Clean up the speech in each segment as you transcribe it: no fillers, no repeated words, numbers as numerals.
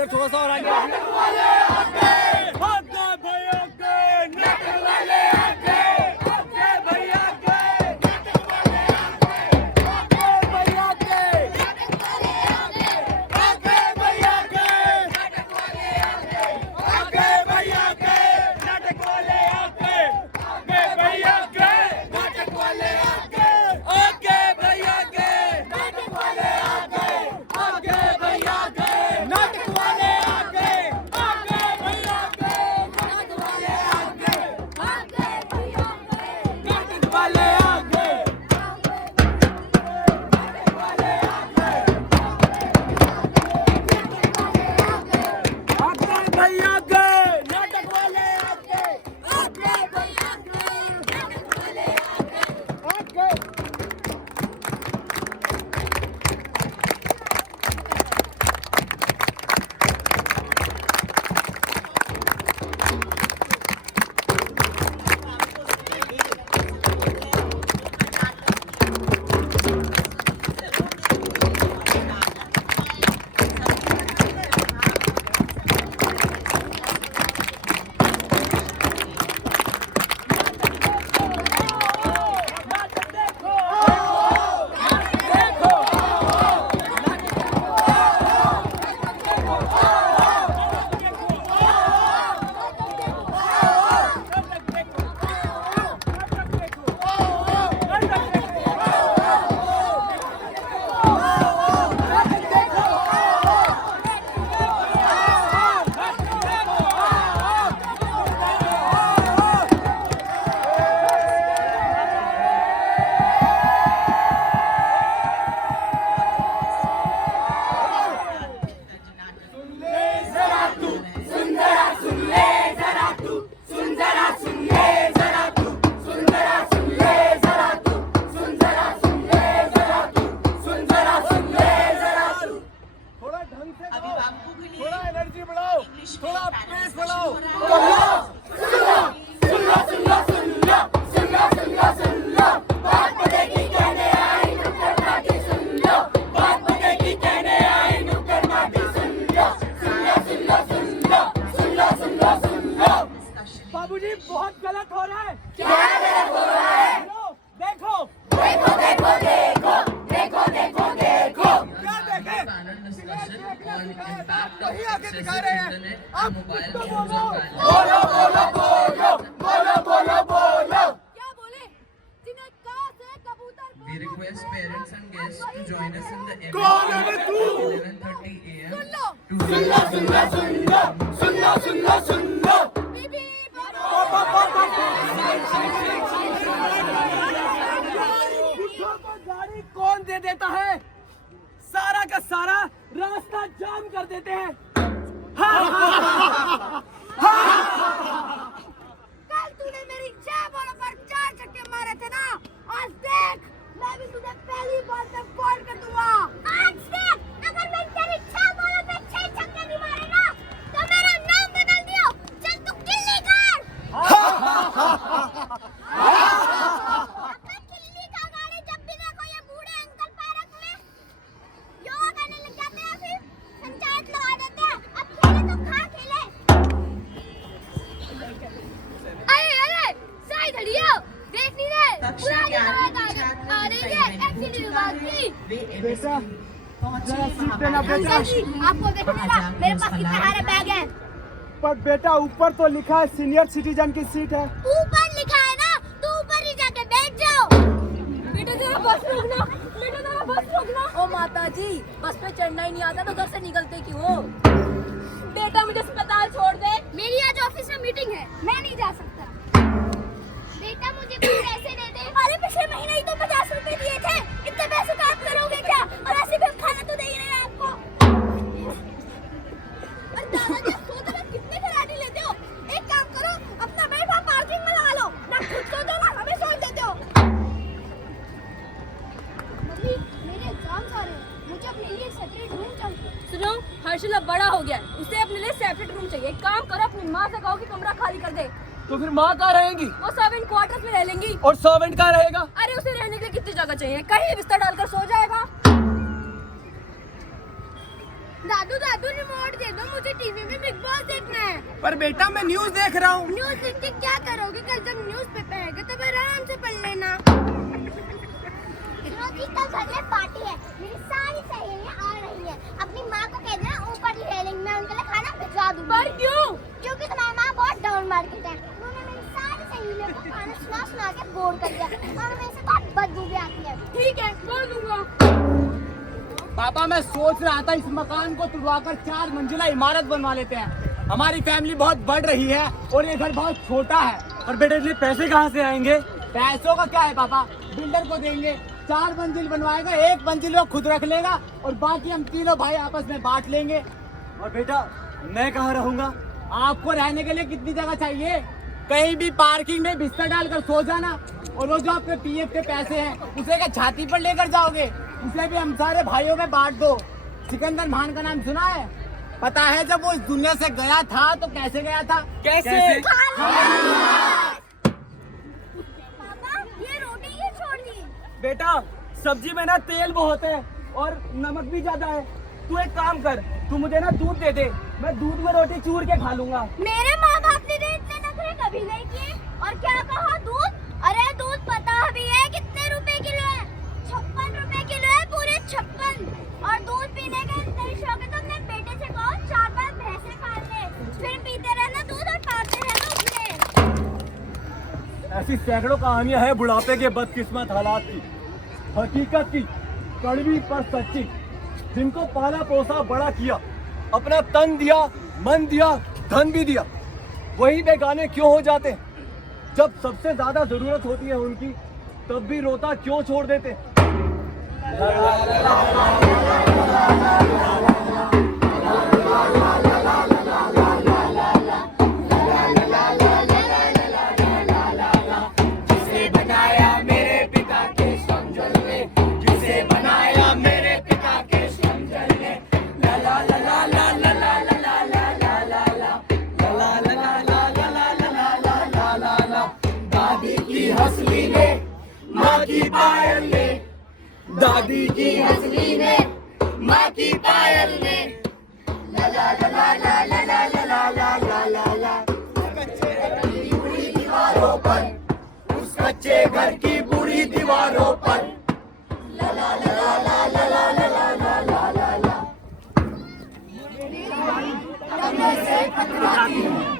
Sir थोड़ा सा और आगे बाबूजी बहुत गलत हो रहा है। क्या गलत हो रहा है? देखो देखो देखो देखो देखो देखो देखो क्या देखें? वही आगे दिखा रहे हैं। अब तो बोलो बोलो बोलो बोलो बोलो बोलो बोलो। क्या बोले? जिन्हें कहा से कबूतर We request parents and guests to join us in the event कौन है at तू? 11:30 a.m. सुन लो सुन लो सुन लो सुन लो सुन लो सुन लो सुन लो। बीबी बुढ़ों को गाड़ी कौन दे देता है? सारा का सारा रास्ता जाम कर देते हैं। कल तूने मेरी 6 बॉलों पर 4 छक्के मारे थे ना, आज देख मैं भी तुझे पहली बॉल पे फोल्ड कर दूंगा। आज देख अगर मैं तेरी 6 बॉलों पे 6 छक्के नहीं मारे ना तो मेरा नाम बदल दियो। चल तू किल्ली कर। किल्ली का गाड़ी जब भी देखो ये बूढ़े अंकल पार्क में योगा करने लग जाते हैं, फिर पंचायत लगा देते हैं। अब खेले तो खा खेले। अरे अरे साइड हटियो, देख नहीं रहे पुरानी बात आ रही है एक्सीडेंट विभाग की। बेटा जरा सीट देना बेटा। अंकल जी आपको देखने ना मेरे पास कितना सारा बैग है। पर बेटा ऊपर तो लिखा है सीनियर सिटीजन की सीट है। ऊपर लिखा है ना तो ऊपर ही जाके बैठ जाओ। बेटा जरा बस रोकना, बेटा जरा बस रोकना। ओ माता जी बस पे चढ़ना ही नहीं आता तो घर से निकलते क्यों हो? बेटा मुझे अस्पताल छोड़ दे, मेरी आज ऑफिस में मीटिंग है, मैं नहीं जा सकता। बेटा मुझे कुछ पैसे दे दे। अरे पिछले महीने ही तो 50 रुपए दिए थे, इतने पैसे काम करोगे क्या? और ऐसे भी हम खाना तो दे ही रहे हैं आपको। और दादाजी सोच रहे कितने कराटे लेते हो? एक काम करो अपना बैठा पार्किंग में लगा लो, ना खुद सो दो ना हमें सोच देते हो। मम्मी मेरे एग्जाम्स आ रहे हैं, मुझे अपने लिए सेपरेट रूम चाहिए। सुनो हर्षल अब बड़ा हो गया है, उसे अपने लिए सेपरेट रूम चाहिए। एक काम करो अपनी माँ से कहो कि कमरा खाली कर दे। तो फिर माँ कहाँ रहेंगी? वो सर्वेंट क्वार्टर्स में रह लेंगी। और सर्वेंट कहाँ रहेगा? अरे उसे रहने के लिए कितनी जगह चाहिए? कहीं बिस्तर डालकर सो जाएगा। दादू दादू रिमोट दे दो, मुझे टीवी में बिग बॉस देखना है। पर बेटा मैं न्यूज़ देख रहा हूँ। न्यूज़ देख के क्या करोगे? कल जब न्यूज़ पेपर आएगा तब आराम से पढ़ लेना। रोजी कल घर में पार्टी है, मेरी सारी सहेलियां आ रही हैं। अपनी माँ को कह देना ऊपर की रेलिंग में उनके लिए खाना भिजवा दूंगी। पर क्यों? क्योंकि तुम्हारी माँ बहुत डाउन मार्केट है। उन्होंने मेरी सारी सहेलियों को खाना सुना के बोर कर दिया और मेरे से बहुत बदबू भी आती है। ठीक है, बोल दूंगा। पापा मैं सोच रहा था इस मकान को तुड़वाकर 4 मंजिला इमारत बनवा लेते हैं। हमारी फैमिली बहुत बढ़ रही है और ये घर बहुत छोटा है। और बेटे इसलिए पैसे कहाँ से आएंगे? पैसों का क्या है पापा, बिल्डर को देंगे, 4 मंजिल बनवाएगा, 1 मंजिल वो खुद रख लेगा और बाकी हम तीनों भाई आपस में बांट लेंगे। और बेटा मैं कहाँ रहूँगा? आपको रहने के लिए कितनी जगह चाहिए? कहीं भी पार्किंग में बिस्तर डालकर सो जाना। और वो जो आपके पीएफ के पैसे हैं उसे क्या छाती पर लेकर जाओगे? उसे भी हम सारे भाइयों में बांट दो। सिकंदर महान का नाम सुना है? पता है जब वो इस दुनिया से गया था तो कैसे गया था? कैसे? पापा ये रोटी क्यों छोड़ दी? बेटा सब्जी में ना तेल बहुत है और नमक भी ज्यादा है। तू एक काम कर, तू मुझे ना दूध दे दे, मैं दूध में रोटी चूर के खा लूंगा। मेरे माँ बाप ने तो इतने नखरे कभी नहीं किए। और क्या कहा दूध? अरे दूध पता भी है कितने रुपए किलो है? 56 रुपए किलो है, पूरे 56। और दूध पीने का इतना ही शौक है तो अपने बेटे से कहो 4 भैंसे पाल ले, फिर पीते रहना दूध और पालते रहना उसमें। ऐसी सैकड़ों कहानियां हैं बुढ़ापे के बदकिस्मत हालात की, हकीकत की, कड़वी पर सच्ची, जिनको पाला पोसा बड़ा किया, अपना तन दिया, मन दिया, धन भी दिया, वही बेगाने क्यों हो जाते? जब सबसे ज्यादा जरूरत होती है उनकी तब भी रोता क्यों छोड़ देते? जिसे बनाया मेरे पिता के समझल ने, जिसे बनाया मेरे पिता के समझल ने, ला ला ला ला ला ला ला ला ला ला ला ला दादी की हंसली ने, माँ की पायल ने, दादी की हंसली ने, माँ की पायल ने, ला ला ला ला ला ला ला ला ला ला ला ला। कच्चे घर की बुरी दीवारों पर, उस कच्चे घर की बुरी दीवारों पर, ला ला ला ला ला ला ला ला ला ला ला ला। तबले से खतराती हूँ,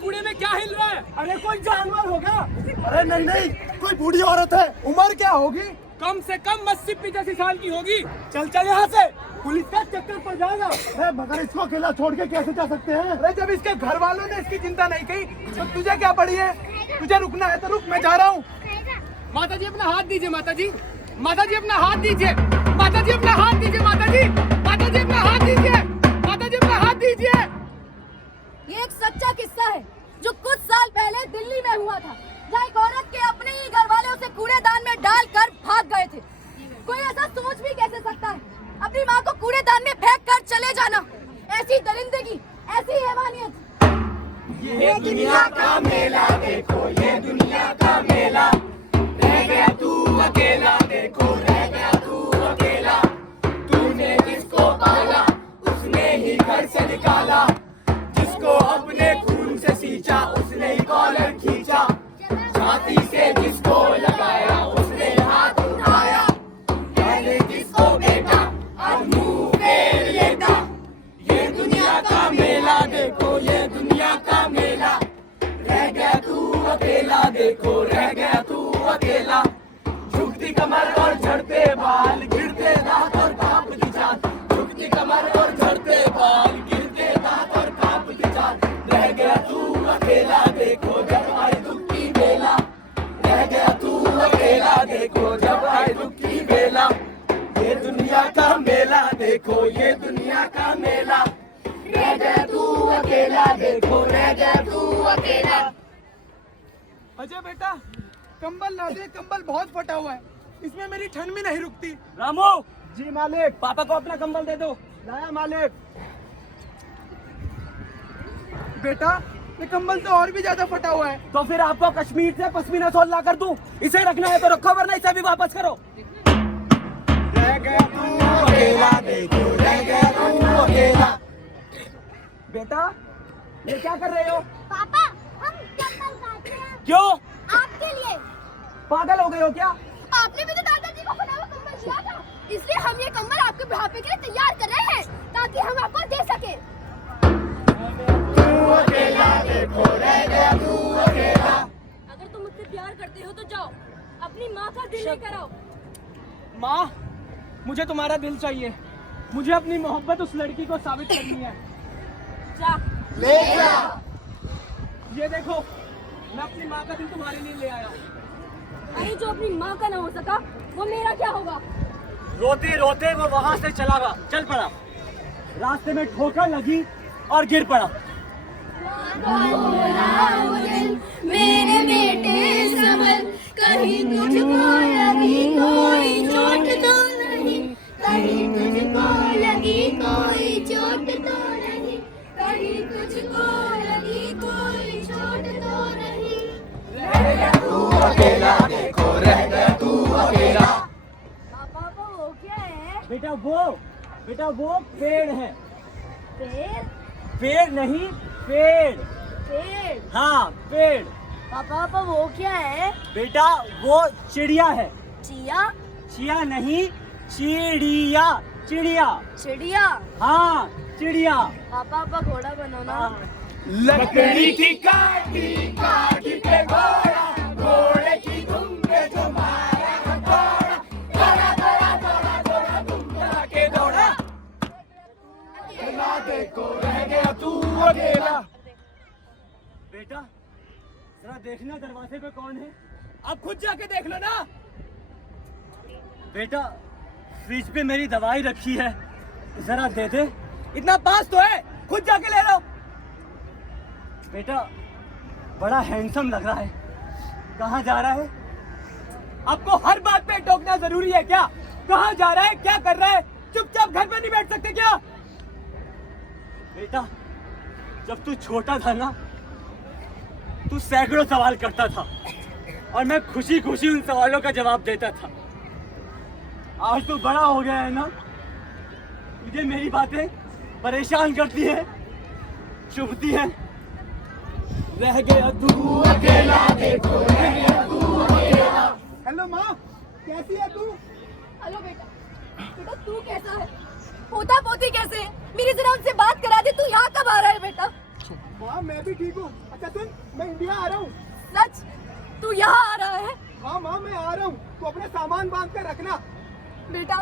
कूड़े में क्या हिल रहा है? अरे कोई जानवर होगा? अरे नहीं नहीं, कोई बूढ़ी औरत है। उम्र क्या होगी? कम से कम 80-85 साल की होगी। चल चल यहाँ से, पुलिस का चक्कर पड़ जाएगा। अरे मगर इसको अकेला छोड़ के कैसे जा सकते हैं? अरे जब इसके घर वालों ने इसकी चिंता नहीं की तो तुझे क्या पड़ी है? तुझे रुकना है तो रुक, मैं जा रहा हूँ। माता जी अपना हाथ दीजिए, माता जी, माता जी अपना हाथ दीजिए, माता जी अपना हाथ दीजिए, माता जी, माता जी अपना हाथ दीजिए, माता जी अपना हाथ दीजिए। ये एक सच्चा किस्सा है जो कुछ साल पहले दिल्ली में हुआ था, जहाँ एक औरत के अपने ही घर वाले उसे कूड़ेदान में डालकर भाग गए थे। कोई ऐसा सोच भी कैसे सकता है अपनी माँ को कूड़ेदान में फेंक कर चले जाना? ऐसी दरिंदगी, ऐसी हैवानियत। ये दुनिया का मेला देखो, ये दुनिया का मेला, रह गया तू अकेला, देखो रह गया तू अकेला। तूने जिसको पाला उसने ही घर से निकाला, जिसको अपने खून से सींचा उसने ही कॉलर खींचा, छाती से जिसको लगाया उसने हाथ उठाया, पहले जिसको बेटा अब मुंह फेर लेता। ये दुनिया का मेला देखो, ये दुनिया का मेला, रह गया तू अकेला, देखो रह गया तू अकेला। झुकती कमर और झड़ते बाल, गिरते दांत और कांपती जान, झुकती कमर और झड़ते बाल, गिरते दांत और कांपती जान, रह गया तू अकेला, देखो जब आए दुख की बेला, रह गया तू अकेला, देखो जब आए दुख की बेला। ये दुनिया का मेला देखो, ये दुनिया का मेला, रह गया तू अकेला, देखो रह गया तू अकेला। अजय बेटा कंबल ला दे, कंबल बहुत फटा हुआ है। इसमें मेरी ठंड भी नहीं रुकती। रामू, जी मालिक। पापा को अपना कंबल दे दो। लाया मालिक। बेटा ये कंबल तो और भी ज्यादा फटा हुआ है। तो फिर आपको कश्मीर से पश्मीना शॉल ला कर दूं? इसे रखना है तो रखो, वरना इसे भी वापस करो। रह गया तू अकेला, देखो रह गया तू अकेला। बेटा ये क्या कर रहे हो? पापा हम कंबल काटते हैं क्यों? आपके लिए। पागल हो गए हो क्या? आपने भी तो दादाजी को बना हुआ कंबल दिया था, इसलिए हम ये कंबल आपके बुढ़ापे के लिए तैयार कर रहे हैं ताकि हम आपको दे सके। तू अकेला, देखो रह गया तू अकेला। अगर तुम मुझसे प्यार करते हो तो जाओ अपनी माँ का दिल लेकर आओ। माँ, मुझे तुम्हारा दिल चाहिए। मुझे अपनी मोहब्बत उस लड़की को साबित करनी है। जा। ले जा। ये देखो, मैं अपनी माँ का दिल तुम्हारे लिए ले आया। अरे जो अपनी माँ का ना हो सका वो मेरा क्या होगा? रोते रोते वो वहाँ से चला गया, चल पड़ा। रास्ते में ठोकर लगी और गिर पड़ा। मेरे बेटे संभल, कहीं तुझको लगी कोई चोट तो नहीं, कहीं तुझको लगी कोई चोट तो नहीं, कहीं तुझको लगी कोई चोट तो नहीं। रह गया तू अकेला, देखो रह गया तू अकेला। पापा वो क्या है? बेटा वो पेड़ है। पेड़? पेड़ नहीं, पेड़। पेड़? हाँ, पेड़। पापा वो क्या है? बेटा वो चिड़िया है। चिया? चिया नहीं, चिड़िया। चिड़िया। चिड़िया? हाँ, चिड़िया। पापा घोड़ा बनो ना। लकड़ी की काटी काटी पे घोड़ा, घोड़े की धुन पे जो मारा हथौड़ा, दौड़ा दौड़ा दौड़ा दौड़ा धुन बना के दौड़ा। अकेला देखो रह गया तू अकेला। बेटा जरा देखना दरवाजे पे कौन है। अब खुद जाके देख लो ना। बेटा फ्रिज पे मेरी दवाई रखी है, जरा दे दे। इतना पास तो है, खुद जाके ले लो। बेटा बड़ा हैंडसम लग रहा है, कहाँ जा रहा है? आपको हर बात पे टोकना जरूरी है क्या? कहाँ जा रहा है, क्या कर रहा है? चुपचाप घर पे नहीं बैठ सकते क्या? बेटा जब तू छोटा था ना, तू सैकड़ों सवाल करता था और मैं खुशी खुशी उन सवालों का जवाब देता था। आज तो बड़ा हो गया है ना, तुझे मेरी बातें परेशान करती है, चुभती है। रह गया तू अकेला, देखो रह गया तू अकेला। हेलो माँ, कैसी है तू? हेलो बेटा तू कैसा है? पोता पोती कैसे है? मेरी जरा उनसे बात करा दे। तू यहाँ कब आ रहा है बेटा? माँ मैं भी ठीक हूँ। अच्छा सुन, मैं इंडिया आ रहा हूँ। सच? तू यहाँ आ रहा है? हाँ माँ मैं आ रहा हूँ, तू अपने सामान बांध कर रखना। बेटा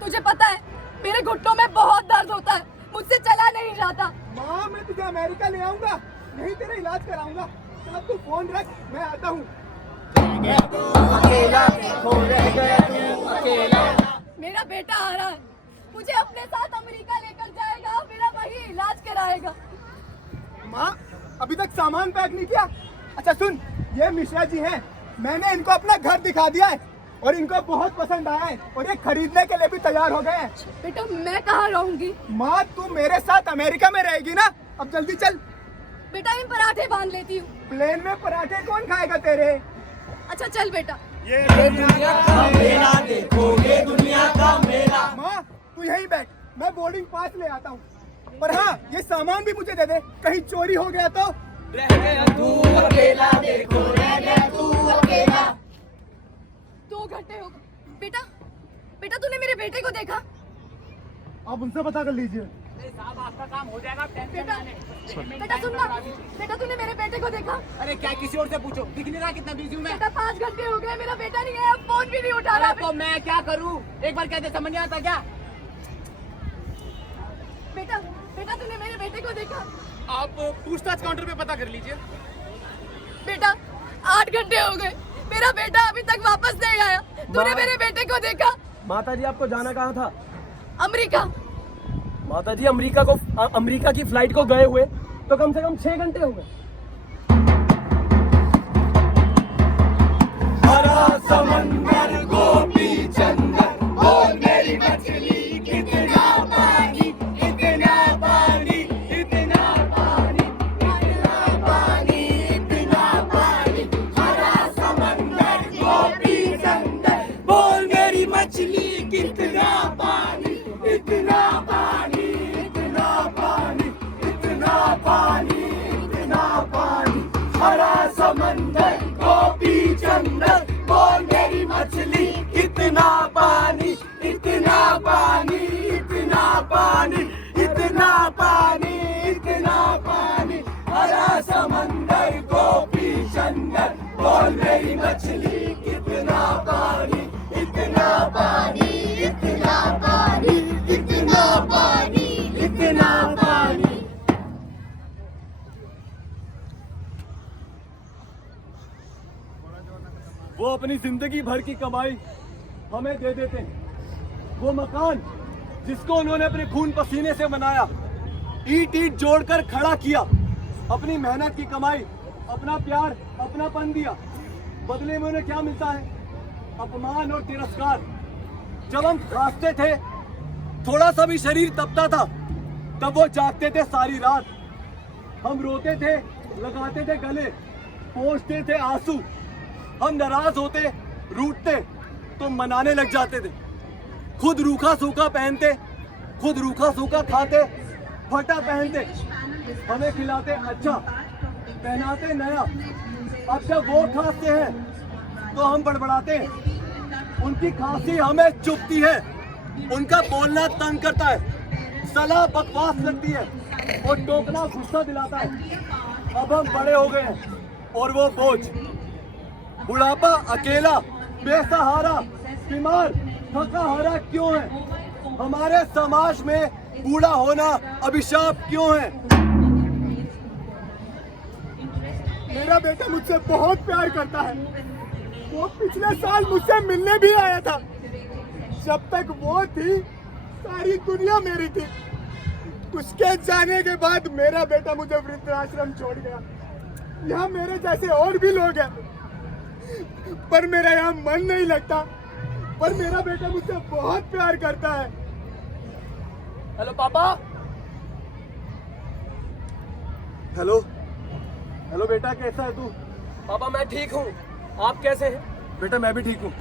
तुझे पता है मेरे घुटनों में बहुत दर्द होता है, मुझसे चला नहीं जाता। माँ मैं तुझे अमेरिका ले आऊंगा, यहीं तेरा इलाज कराऊंगा। चल अब तू फोन रख, मैं आता हूँ। अकेला देखो रह गया तू अकेला। मेरा बेटा आ रहा है, मुझे अपने साथ अमेरिका लेकर जाएगा, मेरा वही इलाज कराएगा। माँ अभी तक सामान पैक नहीं किया? अच्छा सुन, ये मिश्रा जी हैं, मैंने इनको अपना घर दिखा दिया है और इनको बहुत पसंद आया है और ये खरीदने के लिए भी तैयार हो गए हैं। बेटा मैं कहाँ रहूंगी? माँ तू मेरे साथ अमेरिका में रहेगी ना, अब जल्दी चल। बेटा इन पराठे बांध लेती हूँ। प्लेन में पराठे कौन खाएगा तेरे? अच्छा चल बेटा। ये दुनिया का मेला देखो, ये दुनिया का मेला। माँ तू यहीं बैठ, मैं बोर्डिंग पास ले आता हूँ। और हाँ ये सामान भी मुझे दे दे, कहीं चोरी हो गया तो। रह गया तू अकेला देखो रह गया तू अकेला। 2 घंटे हो गए। बेटा तूने मेरे बेटे को देखा? आप उनसे पता कर लीजिए। साहब आपका काम हो जाएगा, बेटा सुन ना, बेटा तूने मेरे बेटे को देखा? अरे क्या किसी और से पूछो, दिख नहीं रहा कितना बिजी हूँ मैं। बेटा 5 घंटे हो गए, मेरा बेटा नहीं आया, फोन भी नहीं उठा रहा। तो मैं क्या करूँ, एक बार कहते समझ नहीं आता क्या? बेटा तूने मेरे बेटे को देखा? आप पूछताछ काउंटर पे पता कर लीजिए। बेटा 8 घंटे हो गए, मेरा बेटा अभी तक वापस नहीं आया। तूने मेरे बेटे को देखा? माता जी आपको जाना कहाँ था? अमेरिका। माता जी अमेरिका की फ्लाइट को गए हुए तो कम से कम 6 घंटे हो गए। हरा समंदर गोपी चंदर बोल मेरी मछली कितना पानी इतना पानी इतना पानी इतना पानी इतना पानी हरा समंदर गोपी चंदर बोल मेरी मछली कितना पानी इतना पानी इतना पानी इतना पानी इतना पानी हरा समंदर गोपी चंदर बोल मेरी मछली कितना पानी इतना पानी इतना पानी इतना पानी इतना पानी हरा समंदर गोपी चंदर बोल मेरी मछली कितना पानी इतना पानी इतना पानी इतना पानी इतना पानी। वो अपनी जिंदगी भर की कमाई हमें दे देते हैं। वो मकान जिसको उन्होंने अपने खून पसीने से बनाया, ईंट ईंट जोड़कर खड़ा किया, अपनी मेहनत की कमाई, अपना प्यार, अपनापन दिया, बदले में उन्हें क्या मिलता है? अपमान और तिरस्कार। जब हम खांसते थे, थोड़ा सा भी शरीर तपता था, तब वो जागते थे सारी रात। हम रोते थे, लगाते थे गले, पोंछते थे आंसू। हम नाराज होते, रूठते तो मनाने लग जाते थे। खुद रूखा सूखा पहनते, खुद रूखा सूखा खाते, फटा पहनते, हमें खिलाते अच्छा, पहनाते नया। अब जब वो खांसते हैं तो हम बड़बड़ाते हैं। उनकी खांसी हमें चुभती है, उनका बोलना तंग करता है, सलाह बकवास लगती है और टोकना गुस्सा दिलाता है। अब हम बड़े हो गए हैं और वो बोझ, बुढ़ापा, अकेला, बेसहारा, बीमार, थका हारा क्यों है? हमारे समाज में बूढ़ा होना अभिशाप क्यों है? मेरा बेटा मुझसे बहुत प्यार करता है। वो पिछले साल मुझसे मिलने भी आया था। जब तक वो थी, सारी दुनिया मेरी थी। उसके जाने के बाद मेरा बेटा मुझे वृद्धाश्रम छोड़ गया। यहाँ मेरे जैसे और भी लोग हैं, पर मेरा यहाँ मन नहीं लगता। पर मेरा बेटा मुझसे बहुत प्यार करता है। हेलो पापा। हेलो हेलो बेटा, कैसा है तू? पापा मैं ठीक हूँ, आप कैसे हैं? बेटा मैं भी ठीक हूँ।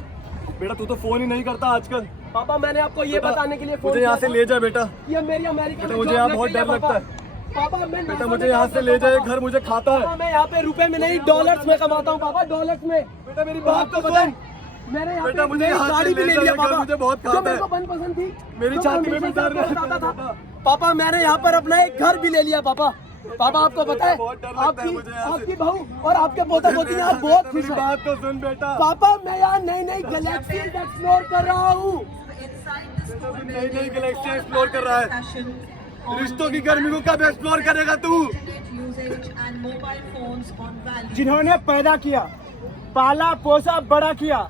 बेटा तू तो फोन ही नहीं करता आजकल। पापा मैंने आपको ये बेटा, बताने के लिए फोन मुझे यहाँ किया से था ले जा बेटा। कि अब मेरी अमेरिका बेटा में मुझे जॉब यहाँ लग बहुत गई है, डर लगता पापा। है। पापा मैं बेटा NASA मुझे में यहाँ काम से ले करता हूँ, जाए, पापा। घर मुझे खाता पापा है। मैं यहाँ पे रुपए में नहीं डॉलर्स में कमाता हूँ पापा, डॉलर्स में। बेटा मेरी तो बात आपको तो पता है, सुन। मैंने यहाँ बेटा, पे मुझे नई यहाँ से गाड़ी भी ले ले जा, लिया घर पापा, मुझे बहुत जो खाता मेरे है। को मनपसंद थी, मेरी जो छाती में भी हमेशा दर्द से रहता बताता था। था। पापा मैंने यहाँ पर अपना एक घर भी ले लिया पापा। पापा आपको पता है, बहुत डर लगता है आपकी मुझे यहाँ से। आपकी बहू और आपके पोता पोती यहाँ बहुत खुश मेरी है। बात तो सुन बेटा। पापा मैं यहाँ नई नई गैलेक्सी एक्सप्लोर कर रहा हूँ। बेटा तू नई नई गैलेक्सी एक्सप्लोर कर रहा है। रिश्तों की गर्मी को कब एक्सप्लोर करेगा तू? जिन्होंने पैदा किया, पाला पोसा बड़ा किया,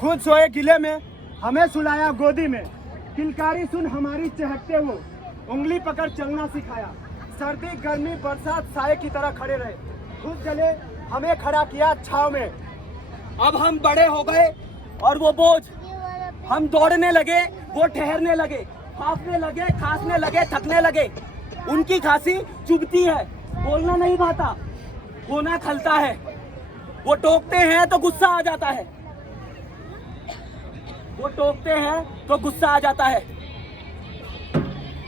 खुद सोए किले में, हमें सुलाया गोदी में, किलकारी सुन हमारी चहकते हो, उंगली पकड़ चलना सिखाया, सर्दी गर्मी बरसात साए की तरह खड़े रहे, खुद जले हमें खड़ा किया छाव में। अब हम बड़े हो गए और वो बोझ, हम दौड़ने लगे, वो ठहरने लगे, खांसने लगे, खांसने लगे, थकने लगे। उनकी खांसी चुभती है, बोलना नहीं पाता, होना खलता है। वो टोकते हैं तो गुस्सा आ जाता है, वो टोकते हैं तो गुस्सा आ जाता है।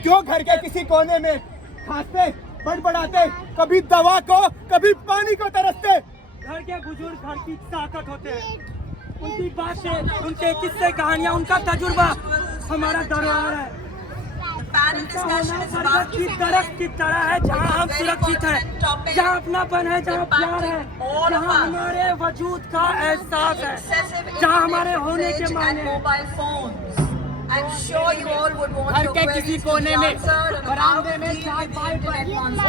क्यों घर के किसी कोने में खांसते, बड़बड़ाते, कभी दवा को कभी पानी को तरसते। घर के बुजुर्ग घर की ताकत होते हैं, उनकी बातें, उनके किस्से कहानियां, उनका तजुर्बा हमारा दरबार है। उनका होना पर्वत की दरख्त की तरह है, जहाँ हम सुरक्षित हैं, जहाँ अपनापन है, जहाँ प्यार है, जहाँ हमारे वजूद का एहसास है, जहाँ हमारे होने के माने। घर के किसी कोने में, बरामदे में, चारपाई पर,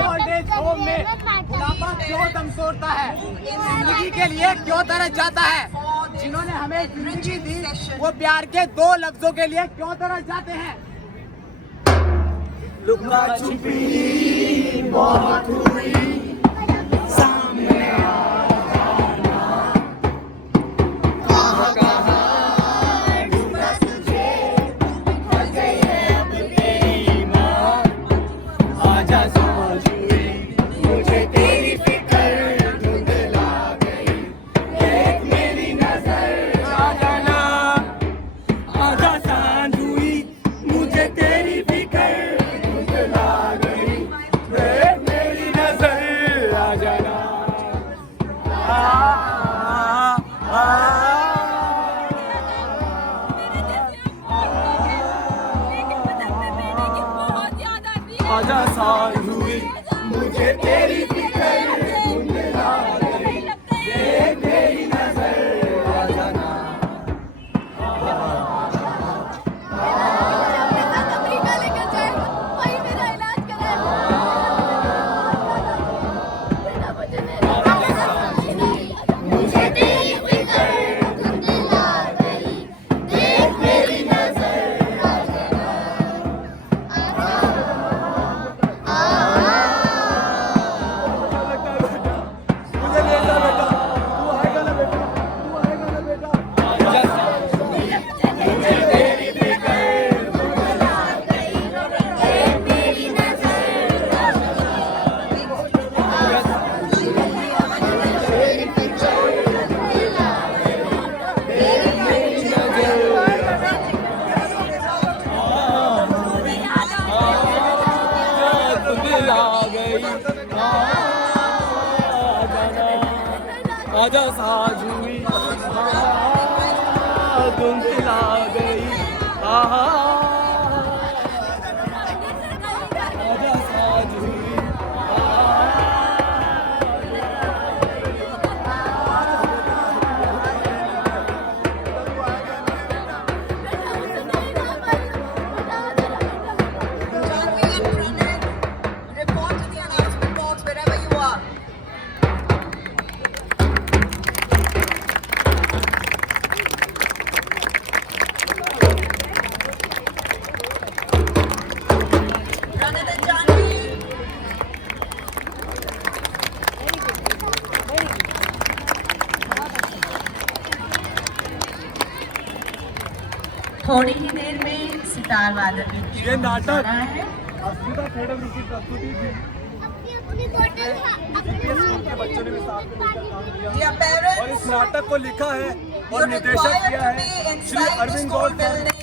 ओल्ड एज होम में बुढ़ापा क्यों दम तोड़ता है, जिंदगी के लिए क्यों तरस जाता है। जिन्होंने हमें जिंदगी दी, वो प्यार के दो लफ्जों के लिए क्यों तरस जाते हैं। लुका छुपी बहुत हुई, सामने आ जाना, कहाँ आजा साल हुई मुझे तेरी फिक्र धुंधला गई देख मेरी नजर आ जाना अमेरिका लेकर जाए वही मेरा इलाज कराए बेटा मुझे तेरी फिक्र धुंधला गई देख मेरी नजर आ जाना मुझे ले जा बेटा तू आएगा ना बेटा तू आएगा ना बेटा मुझे तेरी फिक्र धुंधला गई देख मेरी नजर आ जाना तेरी फिक्र धुंधला गई देख मेरी नजर धुंधला गई आजा साज हुई धुंधला गई आजा साज हुई Report to the announcement box wherever you are. Runner and Janvi. थोड़ी ही देर में सितार वादन भी ये नाटक होना है। अस्मिता मैडम की प्रस्तुति थी अपनी बोतल स्कूल के बच्चों ने भी साथ में मिलकर काम किया Dear और parents, इस नाटक को लिखा है और you're निर्देशक required किया to be है Shri inside the Arvind school Gaur building